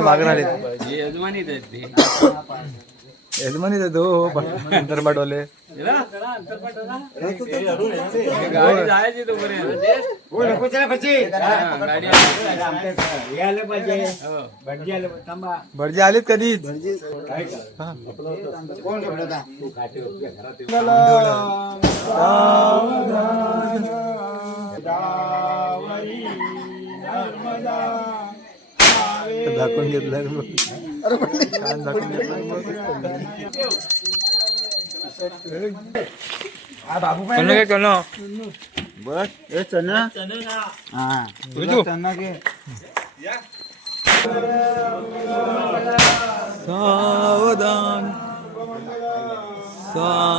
मागून आले यजमानीत आहेत ते. यजमानी देतो नंतर पाठवले गाडी जायची तोपर्यंत. गाडी यायला पाहिजे हो. भटजी आले दाखवून घेतलं दाखवून घेतलं बस हे चना हा. चना घे. सावधान सावधान.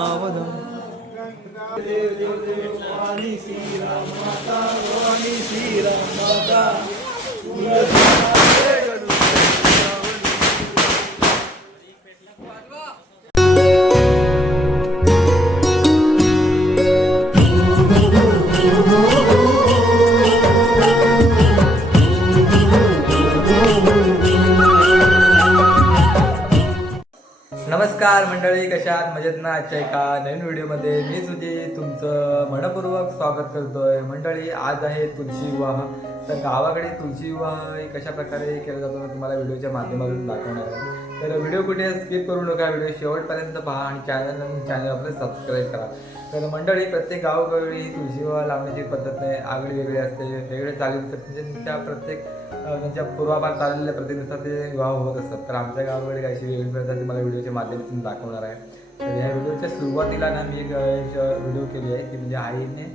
नमस्कार मंडळी कशा मजेत ना? आजच्या एका नवीन व्हिडिओमध्ये मी सुजी तुमचं मनपूर्वक स्वागत करतोय. मंडळी आज आहे तुळशी विवाह. तर गावाकडे तुळशी विवाह हे कशा प्रकारे केला जातो तुम्हाला व्हिडिओच्या माध्यमातून दाखवणार आहे. तर व्हिडिओ कुठे स्किप करू नका व्हिडिओ शेवटपर्यंत पहा आणि चॅनल चॅनल आपलं सबस्क्राईब करा. तर मंडळी प्रत्येक गावोगावी तुळशी विवाह लावण्याची पद्धत नाही आगळी वेगळी असते वेगळे चालू असतात. म्हणजे त्या प्रत्येक त्यांच्या पूर्वापार चाललेल्या प्रतिनुसार ते विवाह होत असतात. तर आमच्या गावाकडे काही वेगळी पद्धत तुम्हाला व्हिडिओच्या माध्यमातून दाखवणार आहे. तर या व्हिडिओच्या सुरुवातीला ना मी एक व्हिडिओ केली आहे की म्हणजे आईने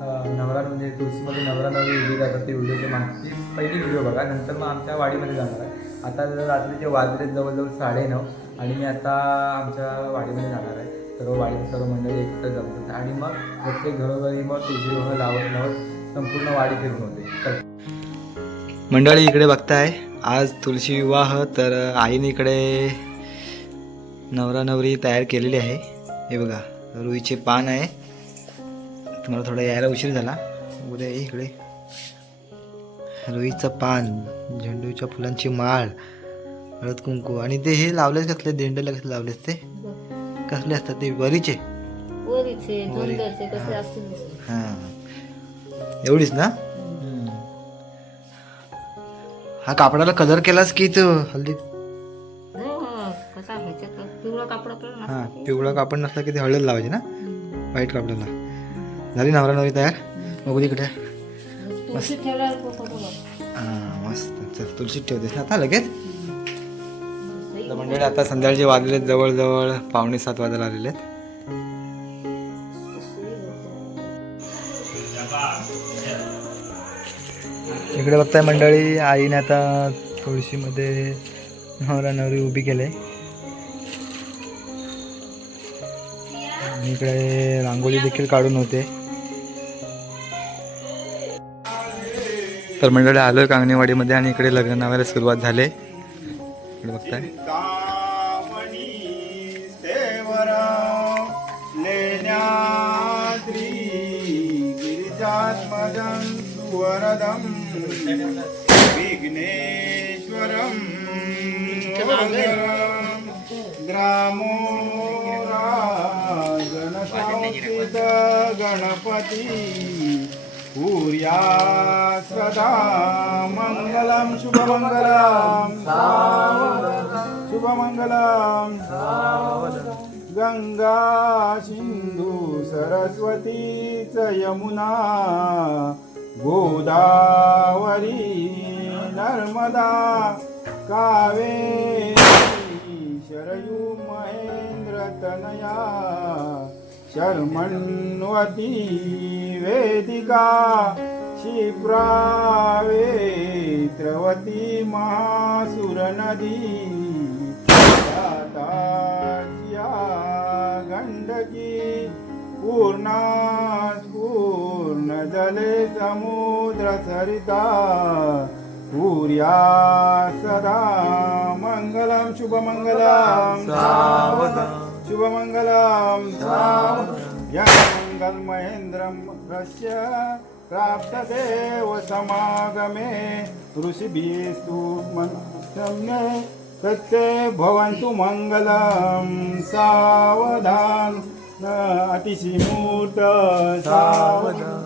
नवरा म्हणजे तुळशीमध्ये नवरा नवरी उभी जातात ते व्हिडिओचे मागची पहिली व्हिडिओ बघा नंतर मग आमच्या वाडीमध्ये जाणार आहे. आता रात्रीचे वाजले जवळजवळ साडेनऊ आणि मी आता आमच्या वाडीमध्ये जाणार आहे. सर्व वाडीत सर्व मंडळी एकत्र जमतात आणि मग प्रत्येक घरोघरी मग तुळशी विवाह लावत लावत संपूर्ण वाडी फिरून होते. तर मंडळी इकडे बघताय आज तुळशी विवाह तर आईने इकडे नवरा नवरी तयार केलेली आहे. हे बघा रुईचे पान आहे. तुम्हाला थोडा यायला उशीर झाला. उद्या ये इकडे. रुईचं पान झेंडूच्या फुलांची माळ हळद कुंकू आणि ते हे लावलेच कसले देंडेला कसले लावलेस ते? कसले असतात ते? वरीचे. हां. एवढीच ना? हा कापडाला कलर केलास की तू हल्दी? हो, हो. हां. पिवळा कापड नसला की ते हळद लावायची ना? व्हाईट कापडाला. झाली नवरा नवरी तयार? बघू फोटो बघा. हां मस्त. चल तुळशीत ठेवतेस ना? आता लगेच? तर मंडळी आता संध्याकाळचे वाजले जवळजवळ पावणे सात वाजायला आलेले आहेत. इकडे बघताय मंडळी आईने आता तुळशीमध्ये नवरा नवरी उभी केले. आणि इकडे रांगोळी देखील काढून होते. तर मंडळी आलो कांगणेवाडीमध्ये आणि इकडे लग्न नावायला सुरुवात झाले. इकडे बघताय. विघ्नेश्वरम ग्रामो गणपती पूर्या सदा मङ्गलं शुभमङ्गलं शुभमङ्गलं गङ्गा सिन्धु सरस्वती च यमुना गोदावरी नर्मदा कावेरी शरयू महेन्द्रतनया शर्मण्वती वेदिका क्षिप्रावेत्रवती महासुरनदी या गण्डकी पूर्णा पूर्णजले समुद्रसरिता पूर्या सदा मङ्गलं शुभमङ्गलं शुभमङ्गलं या मङ्गलमहेन्द्रं रस्य प्राप्तदेव समागमे। ऋषिभिस्तु सम्ये तत्ते भवन्तु मङ्गलं। सावधान अतिशिमूर्त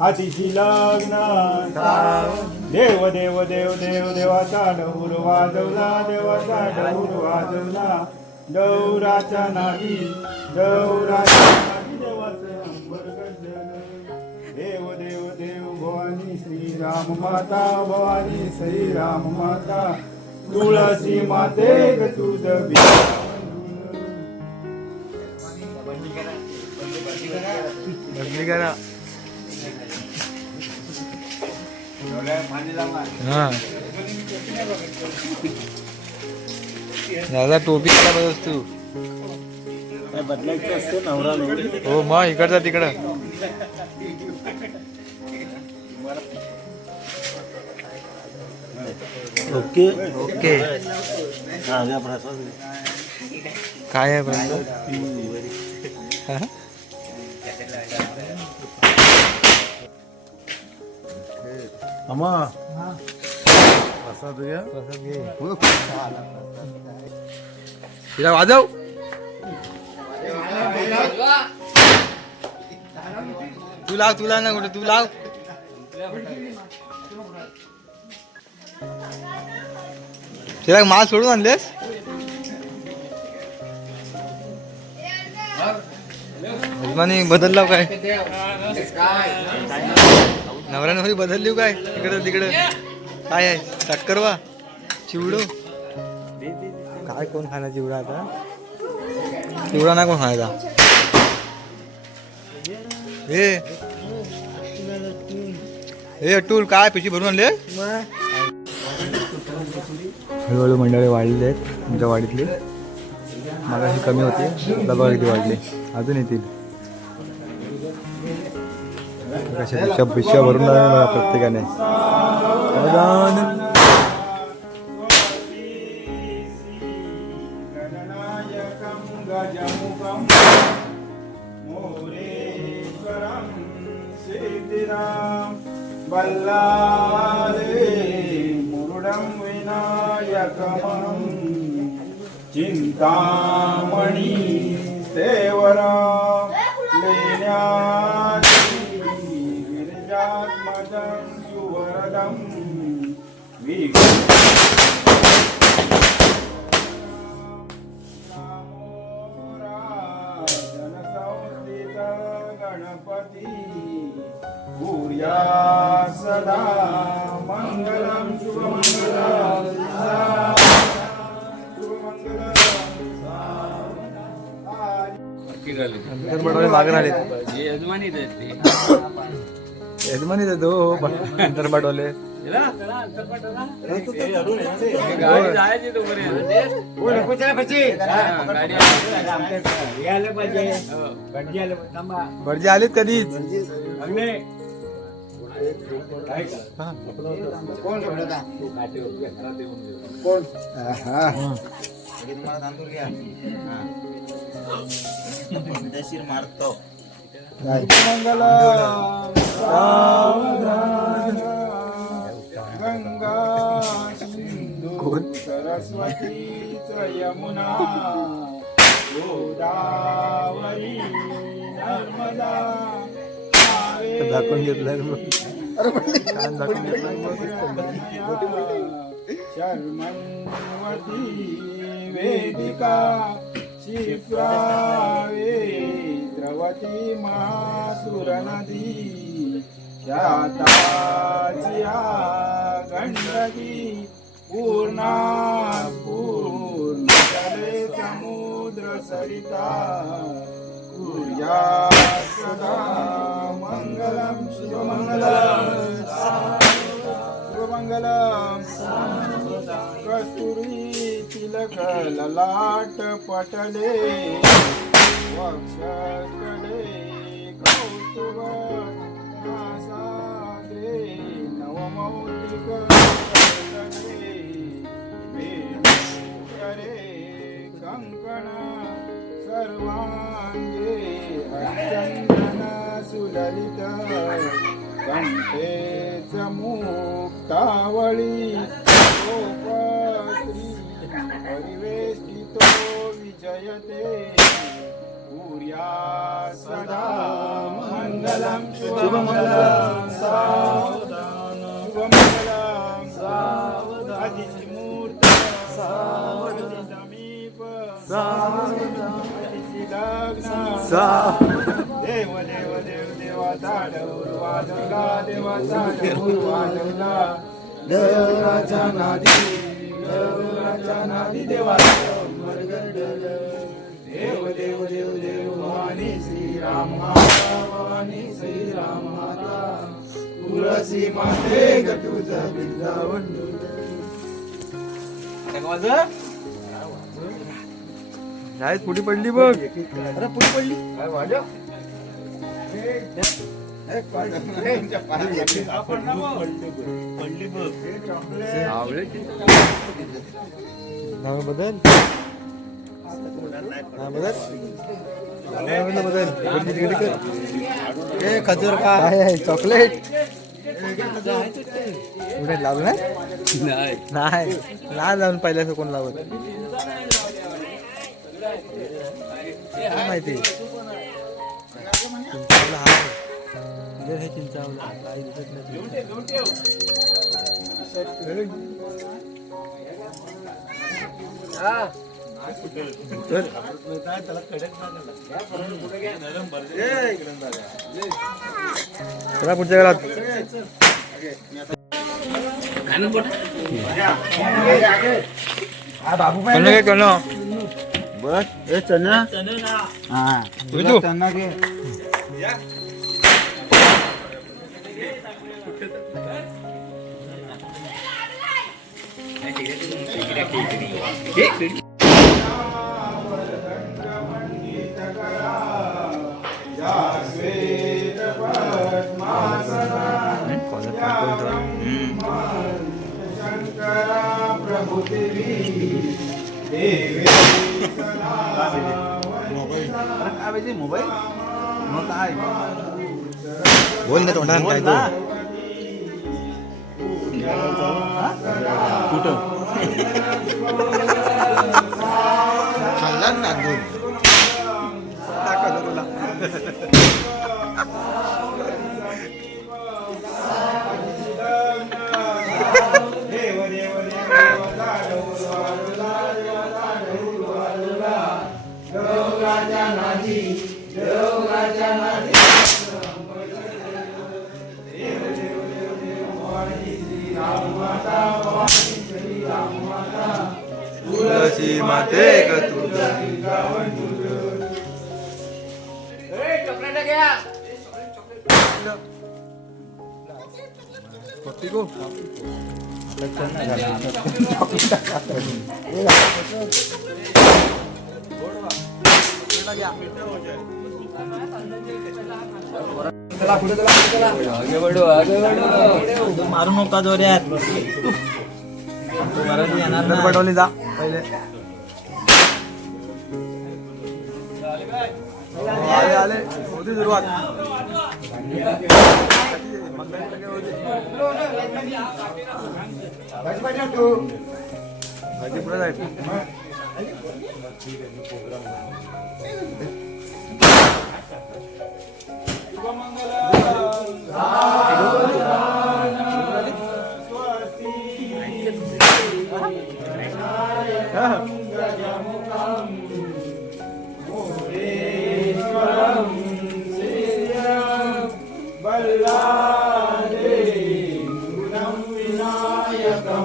अतिशि मूर्त देव देव देव देव देवाचा डौर वाजवला देवाचा वाजवला नागी देवाचं अंबर गजलं. देव देव देव भवानी श्रीराम माता भवानी श्रीराम माता. तुळसी माते ग तुझ बदली करा. हा. दादा टोपी करा बस तू बदलायचं असतं? नवरा हो मग इकडचा तिकडं. ओके? ओके. काय आहे हा? अमा असा तुझ्या तसंच घे. तिला वाजव. तू लाव तुला ना कुठे तू लाव. तिला माल सोडून आणलेस? यजमानी बदलला काय? नवऱ्या नवरी बदलली काय? इकडं तिकडं. काय आहे? टक्कर वा? चिवडू? काय कोण खाणार चिवडा आता? चिवडा नाही कोण खायचा. हे अटूल काय पिशी भरून आणले? हळूहळू मंडळी वाढलेले आहेत तुमच्या वाडीतली. मला ही कमी होती डबा किती वाढली? अजून येतील. कशा पिशा भरून प्रत्येकाने. सिद्धिराम बल्लाले मुरुडं विनायकमं चिन्तामणि सेवरा लेण्याची गिरिजात्मजं नंतर बडोले मागून आले हे यजमानीत आहेत ते? यजमानी देतो नंतर बडोले हे जायची तोपर्यंत हा, कधीच हा. गंगा सिंधू सरस्वती च यमुना गोदावरी नर्मदा दाखवून घेतलंय कान दाखवून शर्मन्वती वेदिका क्षिप्रावे द्रवती महासुर नदी शाताचिया पूर्णा पूर्ण जले समुद्र सरिता कुर्या सदा मंगलम शुभमंगलम शुभमंगलम कस्तुरी ललाट पटले वक्षस्थले कौतुक नासाग्रे नवमौलिक करे वेणुकरे कंकण सर्वांगे अचंदन सुललित घंटेच मुक्तावळी विजयते सूर्या सदा मङ्गलं शुभमङ्गलं सावधानं शुभमङ्गलं सावधादिमूर्त समीप लग्न देव देव देव देवा झाड उर्वाजला देवा झाड उर्वाजला देवराजा नादी देवराजा नादी देवा देव देव देव भवानी श्रीराम माता. भवानी श्रीराम माता तुळसी माते ग तुझं वृंदावन शाळेत पुढी पडली बघ. अरे पुढे पडली. काय वाजव नाव बदल. हा खजूर का काय आहे? चॉकलेट? कुठे लावलं नाही? नाही. नाही. लावून पहिल्याचं कोण लावत? काय माहिती? चिंचावला हा. आहे. हे चिंचावला. काही दिसत नाही चला पुढच्या घरात काय कोण बस ए चना हा. तुझू. चना घे मोबाईल. मग काय बोल ना तोंडात काय तू? खाल्ला तुळशी माते ग गो मारू नका जोऱ्यात. नंतर पटवली जा. पहिले आले आले होती सुरुवात भाजी पुढे जायची Come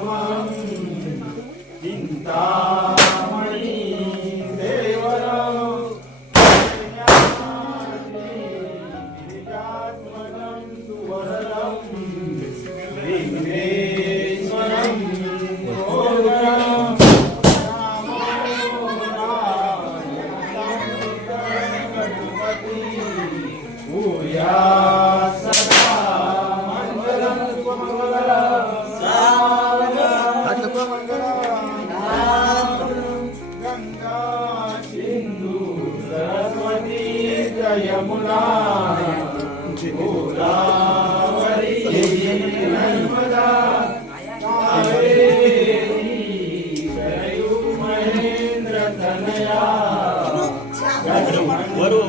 on. ಬರುವ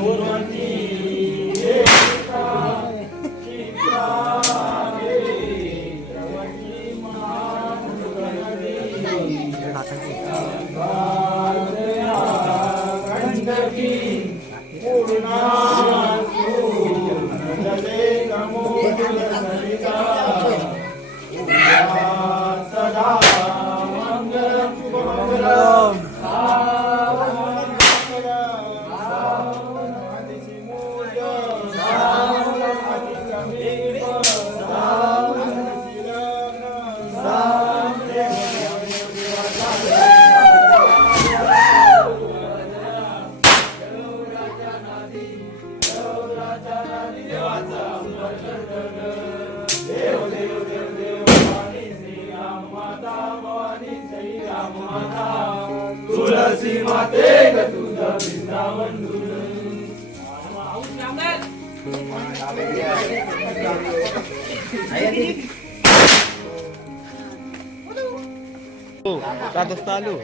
वाजता आलो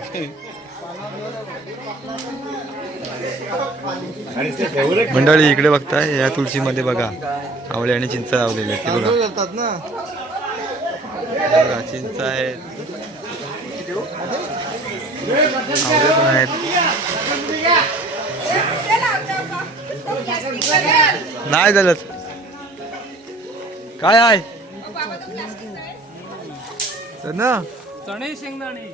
मंडळी इकडे बघताय या तुळशीमध्ये बघा. आवळे आणि चिंच लावलेले आहेत बघा चिंच आहेत. पण आहेत. नाही झालं काय आहे? ना. चणे शेंगदाणे.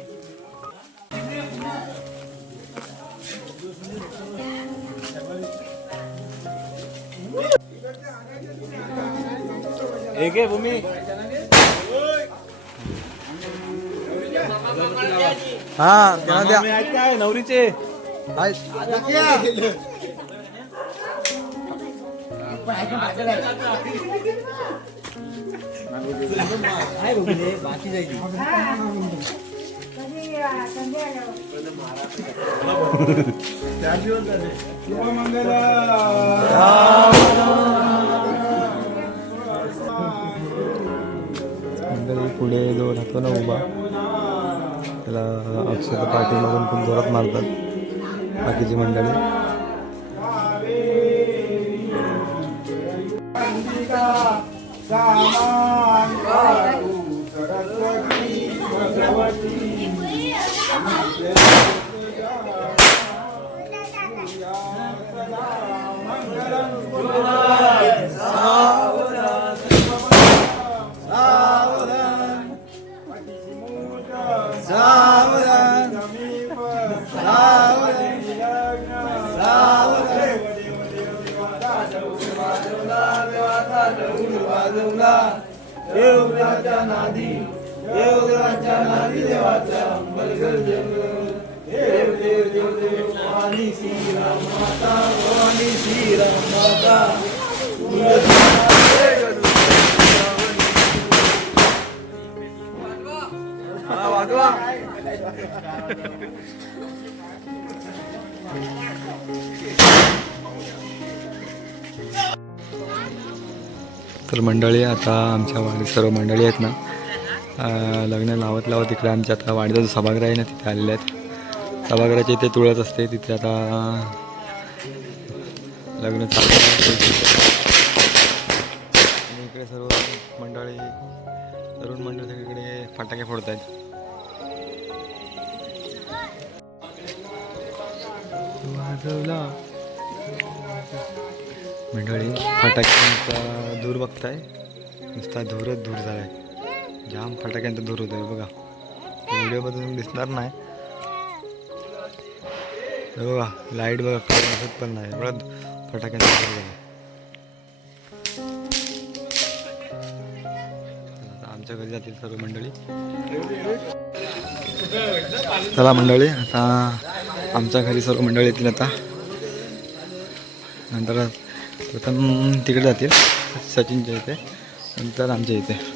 एक आहे भूमी. हा त्यांना द्या. काय नवरीचे. मंडळी पुढे जो राहतो ना उभा. त्याला अक्षर पाठीमागून खूप जोरात मारतात बाकीची मंडळी. देवगुराच्या नादी देवगुराच्या नादी देवाचा बलगल देव देव देव देव देव श्रीराम माता भवानी श्रीराम माता वाजवा तर मंडळी आता आमच्या वाडी सर्व मंडळी आहेत ना. लग्न लावत लावत इकडे आमच्या आता वाडीचा जो सभागृह आहे ना तिथे आलेले आहेत. सभागृहाच्या इथे तुळत असते तिथे आता लग्न चालू आणि इकडे सर्व मंडळी तरुण मंडळी सगळीकडे फटाके फोडत आहेत वाजवला. मंडळी फटाक्यांचा धूर बघताय? नुसता धूरच धूर झालाय. जाम फटाक्यांचा धूर होतोय बघा. व्हिडिओमधून दिसणार नाही. बघा लाइट बघा काय दिसत पण नाही. एवढा फटाक्यांचा धूर झाला आता आमच्या घरी जातील सर्व मंडळी. चला मंडळी आता आमच्या घरी सर्व मंडळी येतील आता. नंतर प्रथम तिकडे जातील सचिनच्या इथे. नंतर आमच्या इथे.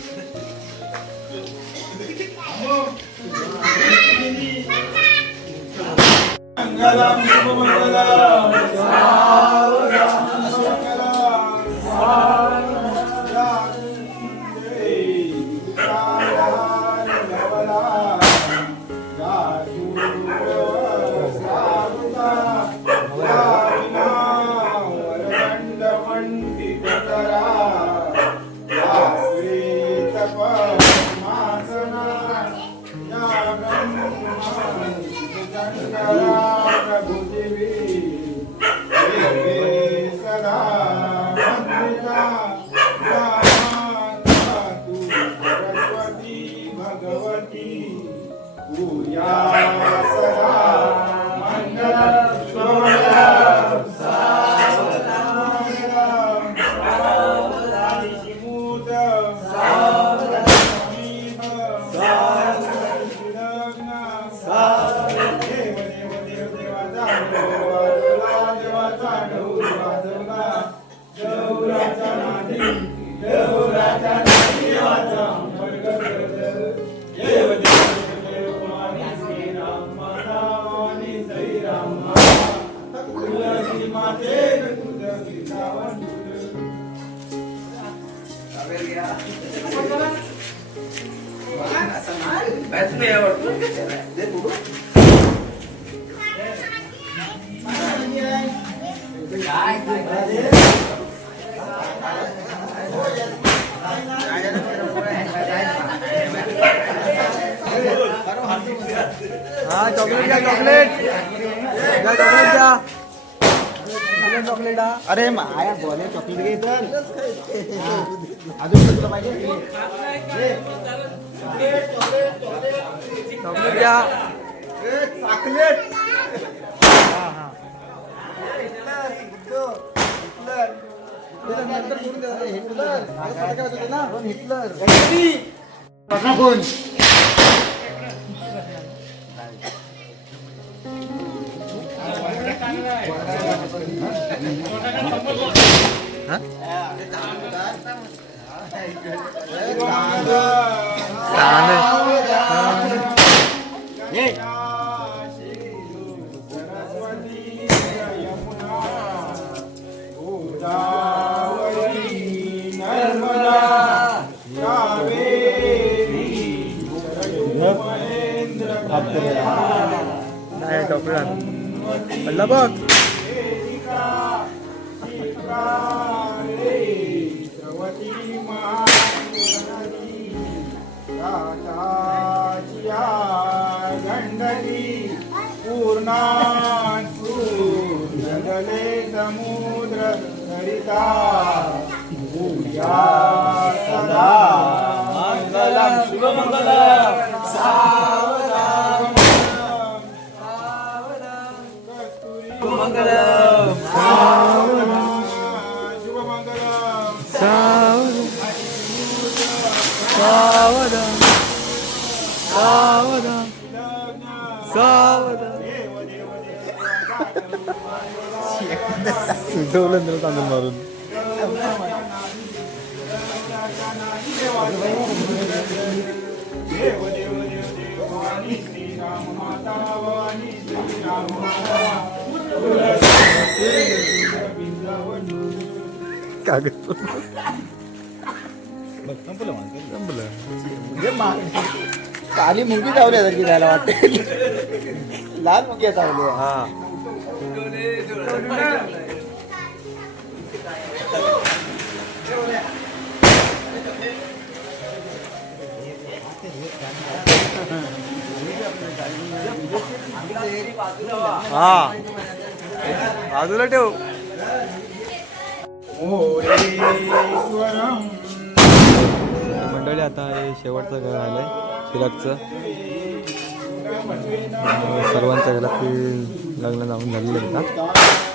चॉकलेट हा हा कोण नाही चॉकलेट पडला कागद. काली मुंगी चावली आता की जायला वाटते. लाल मुंगी चावली हा. हा. बाजूला ठेव. मंडळी आता हे शेवटचं घर आलंय शिरकचं आणि सर्वांच्या घरात लग्न जाऊन झालेलं आहे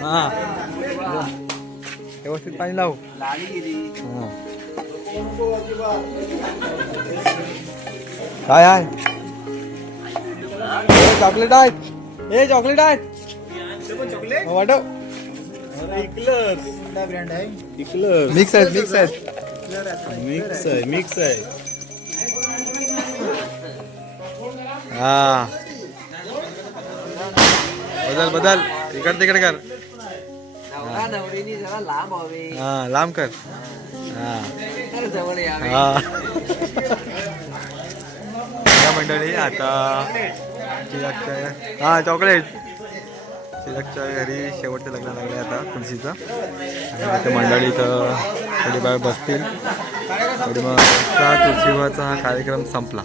हा व्यवस्थित पाणी लावू. हा. काय आहे? चॉकलेट आहेत ए चॉकलेट आहेत हो, वाटव मिक्स आहेत मिक्स आहेत. मिक्स आहे मिक्स आहे. हा. बदल बदल. इकड तिकडे कर. हा लांब कर. हा. हा. मंडळी आता हा चॉकलेट. चिरागच्या घरी शेवटचं लग्न लागले आता तुळशीचं आणि ते मंडळी इथं थोडीफार बसतील. आणि मग तुळशीवाचा हा कार्यक्रम संपला.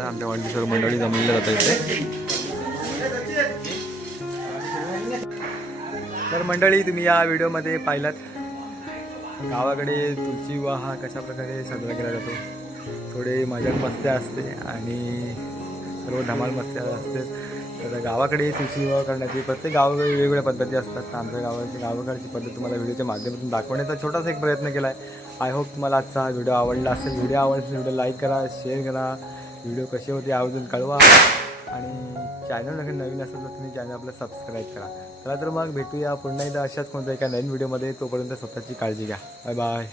आमच्या वाढदिवसावर मंडळी जमलेलं जातं इथे. तर मंडळी तुम्ही या व्हिडिओमध्ये पाहिलात गावाकडे तुळशी विवाह हा कशाप्रकारे साजरा केला जातो. थोडे मजा मस्त्या असते आणि सर्व धमाल मस्त्या असते. तर गावाकडे तुलसी करण्याची प्रत्येक गावाकडे वेगवेगळ्या पद्धती असतात. तर आमच्या गावाची गावाकडची पद्धत तुम्हाला व्हिडिओच्या माध्यमातून दाखवण्याचा छोटासा एक प्रयत्न केला आहे आय होप तुम्हाला आजचा हा व्हिडिओ आवडला असेल. व्हिडिओ आवडला व्हिडिओ लाईक करा शेअर करा. व्हिडिओ कसे होते आवर्जून कळवा. आणि चॅनल नवीन नवीन असेल तर तुम्ही चॅनल आपलं सबस्क्राईब करा. चला तर मग भेटूया पुन्हा एकदा अशाच कोणत्या एका नवीन व्हिडिओमध्ये. तोपर्यंत स्वतःची काळजी घ्या. Bye bye